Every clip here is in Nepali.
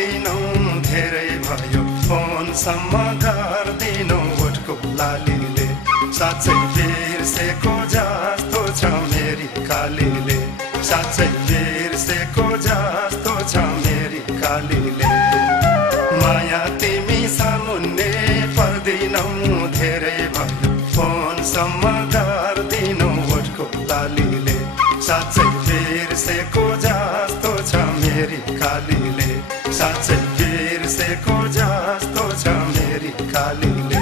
पर्दिनौ धेरै भयो फोनसम्म गर्दिनौ ओठको लालीले साँच्चै बिर्सेको जस्तो छ मेरी कालीले साँच्चै बिर्सेको जस्तो छ मेरी कालीले माया तिमी सामुन्ने पर्दिनौ धेरै भयो फोनसम्म गर्दिनौ ओठको लालीले साँच्चै बिर्सेको जस्तो छ मेरी कालीले साँच्चै बिर्सेको जस्तो छ मेरी कालीले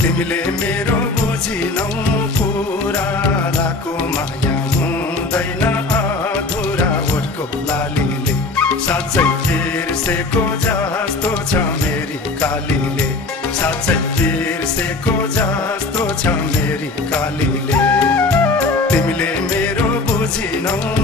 तिमीले मेरो बुझिनौ पुरालाको माया हुँदैन अधुरा ओठको लालीले साँच्चै बिर्सेको जस्तो छ मेरी कालीले साँच्चै बिर्सेको जस्तो छ मेरी कालीले तिमीले मेरो बुझिनौ